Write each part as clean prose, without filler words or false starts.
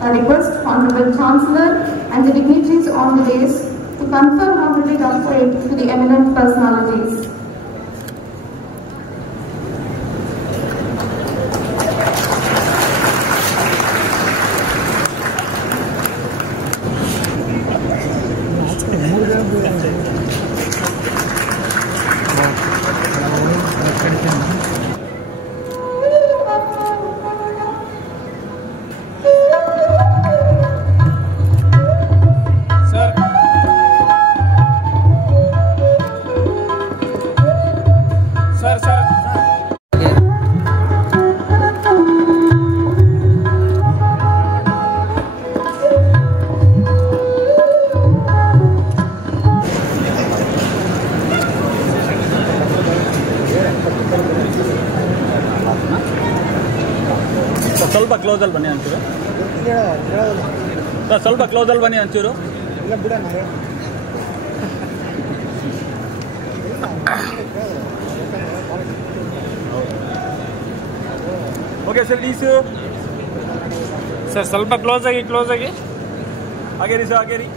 I request Honorable Chancellor and the dignitaries on the dais to confer honorary doctorate to the eminent personalities. ಸ್ವಲ್ಪ ಕ್ಲೋಸಲ್ಲಿ ಬನ್ನಿ ಅಂಚೂರು sir, ಸ್ವಲ್ಪ ಕ್ಲೋಸಲ್ಲಿ ಬನ್ನಿ ಅಂಚೂರು. Okay sir, please sir, ಸ್ವಲ್ಪ close ಆಗಿ ಹಾಗೇರಿ sir, ಹಾಗೇರಿ.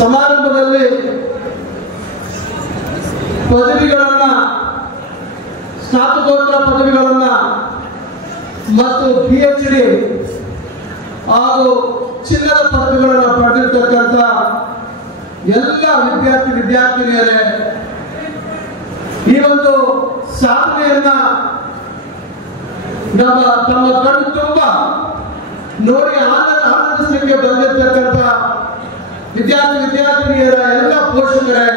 ಸಮಾರಂಭದಲ್ಲಿ ಪದವಿಗಳನ್ನು, ಸ್ನಾತಕೋತ್ತರ ಪದವಿಗಳನ್ನು ಮತ್ತು PhD ಹಾಗೂ ಚಿನ್ನದ ಪದವಿಗಳನ್ನು ಪಡೆದಿರ್ತಕ್ಕಂಥ ಎಲ್ಲ ವಿದ್ಯಾರ್ಥಿನಿಯರೇ, ಈ ಒಂದು ಸಾಧನೆಯನ್ನ ತಮ್ಮ ಕಣ್ಣು ತುಂಬ ನೋಡಿ ಆನಂದಿಸಲಿಕ್ಕೆ ಬಂದಿರತಕ್ಕಂಥ ವಿದ್ಯಾರ್ಥಿನಿಯರ ಎಲ್ಲ ಪೋಷಕರೇ,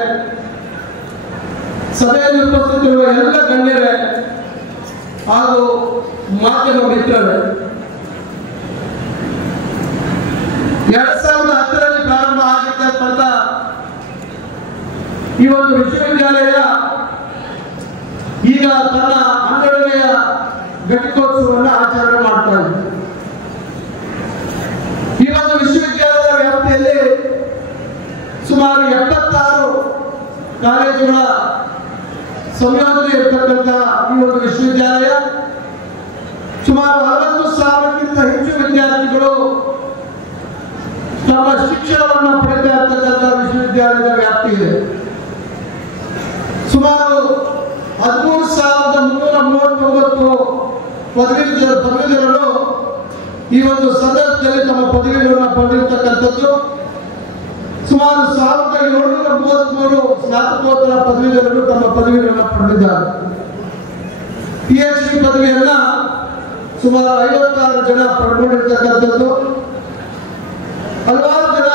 ಸಭೆಯಲ್ಲಿ ಉಪಸ್ಥಿತಿರುವ ಎಲ್ಲ ಗಣ್ಯರೇ ಹಾಗೂ ಮಾಧ್ಯಮ ಮಿತ್ರರೇ, 2010ರಲ್ಲಿ ಪ್ರಾರಂಭ ಆಗಿರ್ತಕ್ಕಂಥ ಈ ಒಂದು ವಿಶ್ವವಿದ್ಯಾಲಯ ಈಗ ತನ್ನ 12ನೆಯ ಘಟಿಕೋತ್ಸವವನ್ನು ಆಚರಣೆ ಮಾಡ್ತಾ ಇದೆ. ಈ ಒಂದು ವಿಶ್ವವಿದ್ಯಾಲಯದ ವ್ಯಾಪ್ತಿಯಲ್ಲಿ ಸುಮಾರು 76 ಕಾಲೇಜುಗಳ ಸಂಯೋಜನೆ ಇರತಕ್ಕಂಥ ಈ ಒಂದು ವಿಶ್ವವಿದ್ಯಾಲಯ ಸುಮಾರು 60,000ಕ್ಕಿಂತ ಹೆಚ್ಚು ವಿದ್ಯಾರ್ಥಿಗಳು ತಮ್ಮ ಶಿಕ್ಷಣವನ್ನು ಪಡೆತಾ ಇರತಕ್ಕಂಥ ವಿಶ್ವವಿದ್ಯಾಲಯದ ವ್ಯಾಪ್ತಿ ಇದೆ. ಸುಮಾರು 13,339 ಪದವೀಧರರು ಈ ಒಂದು ಸಂದರ್ಭದಲ್ಲಿ ತಮ್ಮ ಪದವಿಗಳನ್ನು ಪಡೆದಿರ್ತಕ್ಕಂಥದ್ದು. ಸುಮಾರು 1,733 ಸ್ನಾತಕೋತ್ತರ ಪದವೀಧರರು ತಮ್ಮ ಪದವಿಗಳನ್ನು ಪಡೆದಿದ್ದಾರೆ. PhD ಪದವಿಯನ್ನ ಸುಮಾರು 56 ಜನ ಪಡ್ಕೊಂಡಿರ್ತಕ್ಕಂಥದ್ದು. ಹಲವಾರು ಜನ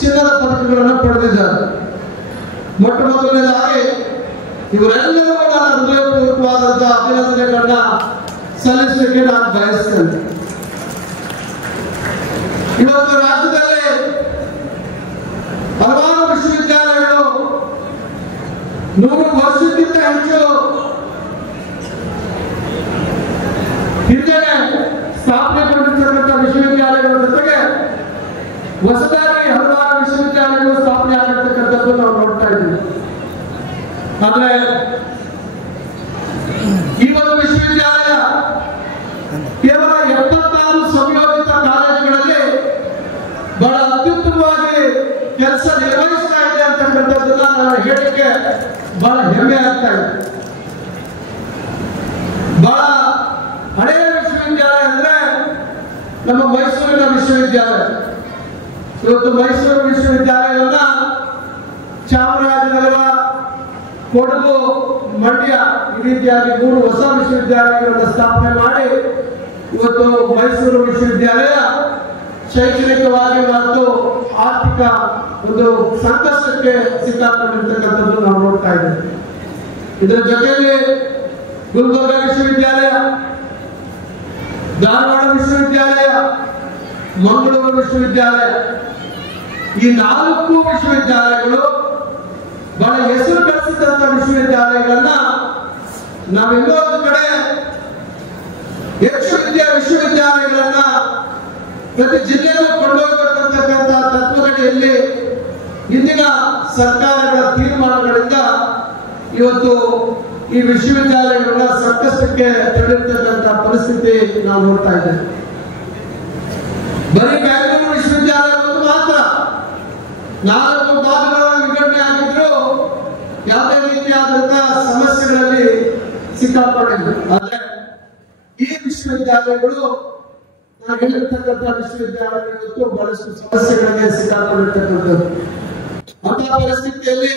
ಚಿನ್ನದ ಪದಕಗಳನ್ನು ಪಡೆದಿದ್ದಾರೆ. ಮೊಟ್ಟ ಮೊದಲನೇದಾಗಿ ಇವರೆಲ್ಲರಿಗೂ ನಾನು ಹೃದಯಪೂರ್ವಕವಾದಂತಹ ಅಭಿನಂದನೆಗಳನ್ನ ಸಲ್ಲಿಸಲಿಕ್ಕೆ ನಾನು ಬಯಸ್ತೇನೆ. ಇವತ್ತು ರಾಜ್ಯದಲ್ಲಿ ಹಲವಾರು ವಿಶ್ವವಿದ್ಯಾಲಯಗಳು 100 ವರ್ಷಕ್ಕಿಂತ ಹೆಚ್ಚು ಹಿಂದೆ ಸ್ಥಾಪನೆಗೊಂಡಿರ್ತಕ್ಕಂಥ ವಿಶ್ವವಿದ್ಯಾಲಯಗಳ ಜೊತೆಗೆ ಹೊಸದಾಗಿ ಹಲವಾರು ವಿಶ್ವವಿದ್ಯಾಲಯಗಳು ಸ್ಥಾಪನೆ ಆಗಿರ್ತಕ್ಕಂಥದ್ದು ನಾವು ನೋಡ್ತಾ ಇದ್ದೀವಿ. ಆದ್ರೆ ಈ ಒಂದು ವಿಶ್ವವಿದ್ಯಾಲಯ ಕೇವಲ 76 ಸಂಯೋಜಿತ ಕಾಲೇಜುಗಳಲ್ಲಿ ಬಹಳ ಅತ್ಯುತ್ತಮವಾಗಿ ಕೆಲಸ ನಿರ್ವಹಿಸ್ತಾ ಇದೆ ಅಂತಕ್ಕಂಥದ್ದನ್ನ ನಾನು ಹೇಳಿಕೆ ಬಹಳ ಹೆಮ್ಮೆ ಆಗ್ತಾ ಇದೆ. ಬಹಳ ಹಳೆಯ ವಿಶ್ವವಿದ್ಯಾಲಯ ಅಂದ್ರೆ ನಮ್ಮ ಮೈಸೂರಿನ ವಿಶ್ವವಿದ್ಯಾಲಯ. ಇವತ್ತು ಮೈಸೂರು ವಿಶ್ವವಿದ್ಯಾಲಯವನ್ನ ಚಾಮರಾಜನಗರ, ಕೊಡಗು, ಮಂಡ್ಯ ಈ ರೀತಿಯಾಗಿ 3 ಹೊಸ ವಿಶ್ವವಿದ್ಯಾಲಯಗಳನ್ನು ಸ್ಥಾಪನೆ ಮಾಡಿ ಇವತ್ತು ಮೈಸೂರು ವಿಶ್ವವಿದ್ಯಾಲಯ ಶೈಕ್ಷಣಿಕವಾಗಿ ಮತ್ತು ಆರ್ಥಿಕ ಒಂದು ಸಂಕಷ್ಟಕ್ಕೆ ಸಿಕ್ಕಾಕೊಂಡಿರ್ತಕ್ಕಂಥದ್ದು ನಾವು ನೋಡ್ತಾ ಇದ್ದೇವೆ. ಇದರ ಜೊತೆಯಲ್ಲಿ ಗುಲ್ಬರ್ಗ ವಿಶ್ವವಿದ್ಯಾಲಯ, ಧಾರವಾಡ ವಿಶ್ವವಿದ್ಯಾಲಯ, ಮಂಗಳೂರು ವಿಶ್ವವಿದ್ಯಾಲಯ, ಈ 4 ವಿಶ್ವವಿದ್ಯಾಲಯಗಳು ಬಹಳ ಹೆಸರು ಗಳಿಸಿದಂತ ವಿಶ್ವವಿದ್ಯಾಲಯಗಳನ್ನ ನಾವೆಲ್ಲೋ ಒಂದು ಕಡೆ ಹೆಚ್ಚು ವಿಶ್ವವಿದ್ಯಾಲಯಗಳನ್ನ ಪ್ರತಿ ಜಿಲ್ಲೆಯಲ್ಲೂ ಕೊಂಡೊಯ್ಯಬೇಕಂತಕ್ಕಂಥ ತತ್ವದ ಇಂದಿನ ಸರ್ಕಾರಗಳ ತೀರ್ಮಾನಗಳಿಂದ ಇವತ್ತು ಈ ವಿಶ್ವವಿದ್ಯಾಲಯಗಳನ್ನ ಸಂಕಷ್ಟಕ್ಕೆ ತಳ್ಳಿರ್ತಕ್ಕಂಥ ಪರಿಸ್ಥಿತಿ ನಾವು ನೋಡ್ತಾ ಇದ್ದೇವೆ. ಬರೀ ಬೆಂಗಳೂರು ವಿಶ್ವವಿದ್ಯಾಲಯ ಮಾತ್ರ 4 ಭಾಗಗಳ ವಿಂಗಡಣೆ ಆಗಿದ್ರು ಯಾವುದೇ ರೀತಿಯಾದಂತಹ ಸಮಸ್ಯೆಗಳಲ್ಲಿ ಸಿಕ್ಕಾಕೊಂಡಿದ್ರು. ಆದ್ರೆ ಈ ವಿಶ್ವವಿದ್ಯಾಲಯಗಳು ನಾನು ಹೇಳಿರ್ತಕ್ಕಂಥ ವಿಶ್ವವಿದ್ಯಾಲಯಗಳು ಬಹಳಷ್ಟು ಸಮಸ್ಯೆಗಳಿಗೆ ಸಿಕ್ಕಾಕೊಂಡಿರ್ತಕ್ಕಂಥದ್ದು. ಅಂತಹ ಪರಿಸ್ಥಿತಿಯಲ್ಲಿ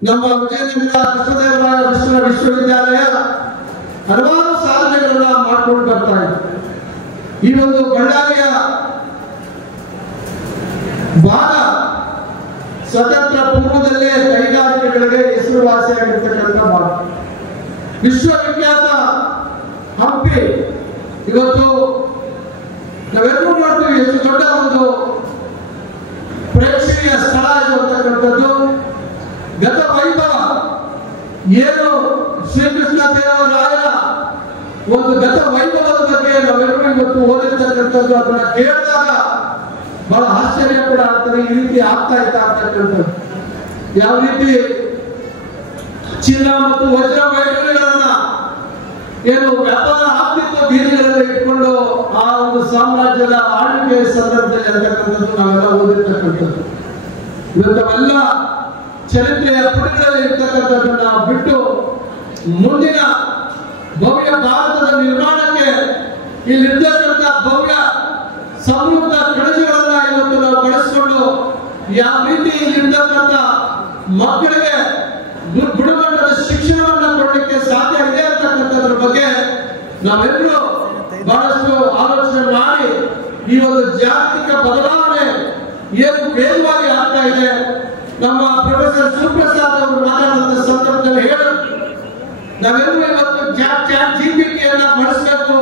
ನಮ್ಮ ವಿಜಯನಗರ ಕೃಷ್ಣದೇವರಾಯ ವಿಶ್ವವಿದ್ಯಾಲಯ ಹಲವಾರು ಸಾಧನೆಗಳನ್ನ ಮಾಡ್ಕೊಂಡು ಬರ್ತಾ ಇದೆ. ಈ ಒಂದು ಬಳ್ಳಾರಿಯ ಭಾಗ ಸ್ವತಂತ್ರ ಪೂರ್ವದಲ್ಲೇ ಕೈಗಾರಿಕೆಗಳಿಗೆ ಹೆಸರುವಾಸಿಯಾಗಿರ್ತಕ್ಕಂಥ ಭಾಗ. ವಿಶ್ವವಿಖ್ಯಾತ ಹಂಪಿ ಇವತ್ತು ನಾವೆಲ್ಲರೂ ನೋಡ್ತೀವಿ ಎಷ್ಟು ದೊಡ್ಡ ಒಂದು ಪ್ರೇಕ್ಷಣೀಯ ಸ್ಥಳ ಇದು ಅಂತಕ್ಕಂಥದ್ದು. ಗತ ವೈಭವ ಏನು ಶ್ರೀಕೃಷ್ಣ ದೇವರಾಯರ ಒಂದು ಗತ ವೈಭವದ ಬಗ್ಗೆ ನಾವೆಲ್ಲರೂ ಇವತ್ತು ಓದಿರ್ತಕ್ಕಂಥದ್ದು, ಅದನ್ನ ಕೇಳಿದಾಗ ಬಹಳ ಆಶ್ಚರ್ಯ ಕೂಡ ಆಗ್ತದೆ. ಈ ರೀತಿ ಆಗ್ತಾ ಇತ್ತಾ ಅಂತಕ್ಕಂಥದ್ದು. ಯಾವ ರೀತಿ ಚಿನ್ನ ಮತ್ತು ವಜ್ರ ವೈಢೂರ್ಯಗಳನ್ನ ಏನು ವ್ಯಾಪಾರ ಆಗ್ತಿತ್ತು ಬೀದಿಗಳಲ್ಲಿ ಇಟ್ಕೊಂಡು ಆ ಒಂದು ಸಾಮ್ರಾಜ್ಯದ ಆಳ್ವಿಕೆ ಸಂದರ್ಭದಲ್ಲಿ ಅಂತಕ್ಕಂಥದ್ದು ನಾವೆಲ್ಲ ಓದಿರ್ತಕ್ಕಂಥದ್ದು. ಇವತ್ತೆಲ್ಲ ಚರಿತ್ರೆಯ ಪುಟಗಳಲ್ಲಿ ಇರ್ತಕ್ಕಂಥದ್ದನ್ನ ಬಿಟ್ಟು ಮುಂದಿನ ಭವ್ಯ ಭಾರತದ ನಿರ್ಮಾಣಕ್ಕೆ ಇಲ್ಲಿರ್ತಕ್ಕಂಥ ಭವ್ಯ ಸಮೃದ್ಧ ಕಣಜಗಳನ್ನ ಇವತ್ತು ನಾವು ಬಳಸಿಕೊಂಡು ಯಾವ ರೀತಿ ಇಲ್ಲಿರ್ತಕ್ಕಂಥ ಮಕ್ಕಳಿಗೆ ಗುಣಮಟ್ಟದ ಶಿಕ್ಷಣವನ್ನ ಕೊಡಲಿಕ್ಕೆ ಸಾಧ್ಯ ಇದೆ ಅಂತಕ್ಕಂಥದ್ರ ಬಗ್ಗೆ ನಾವೆಲ್ಲರೂ ಬಹಳಷ್ಟು ಆಲೋಚನೆ ಮಾಡಿ ಈ ಒಂದು ಜಾಗತಿಕ ಬದಲಾವಣೆ ಏನು ವೇಗವಾಗಿ ಆಗ್ತಾ ಇದೆ. ನಮ್ಮ ಪ್ರೊಫೆಸರ್ ಸುಪ್ರಸಾದ್ ಅವರು ಮಾತಾಡುವಂತ ಸಂದರ್ಭದಲ್ಲಿ ಹೇಳಿ ನಾವೆಲ್ಲರೂ ಇವತ್ತು ಜಿಪಿಟಿಯನ್ನ ಬಳಸಬೇಕು,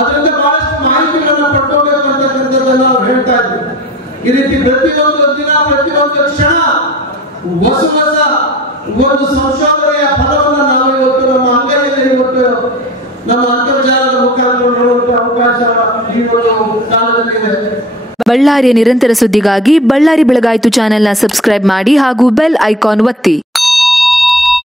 ಅದರಿಂದ ಬಹಳಷ್ಟು ಮಾಹಿತಿಗಳನ್ನ ಪಡ್ಕೋಬೇಕು ಅಂತಕ್ಕಂಥದ್ದನ್ನ ನಾವು ಹೇಳ್ತಾ ಇದ್ವಿ. ಈ ರೀತಿ ಪ್ರತಿಯೊಂದು ದಿನ ಪ್ರತಿಯೊಂದು ಕ್ಷಣ ಹೊಸ ಹೊಸ ಒಂದು ಸಂಶೋಧನೆಯ ಫಲವನ್ನು ನಾವು ಇವತ್ತು ನಮ್ಮ ಅಂಗೈಯಲ್ಲಿ ಇವತ್ತು ನಮ್ಮ ಅಂತರ್ಜಾಲದ ಮುಖಾಂತರ ನೋಡುವಂತ ಅವಕಾಶ ಈ ಒಂದು ಕಾಲದಲ್ಲಿದೆ. ಬಳ್ಳಾರಿಯ ನಿರಂತರ ಸುದ್ದಿಗಾಗಿ ಬಳ್ಳಾರಿ ಬೆಳಗಾಯಿತು ಚಾನೆಲ್ನ ಸಬ್ಸ್ಕ್ರೈಬ್ ಮಾಡಿ ಹಾಗೂ ಬೆಲ್ ಐಕಾನ್ ಒತ್ತಿ.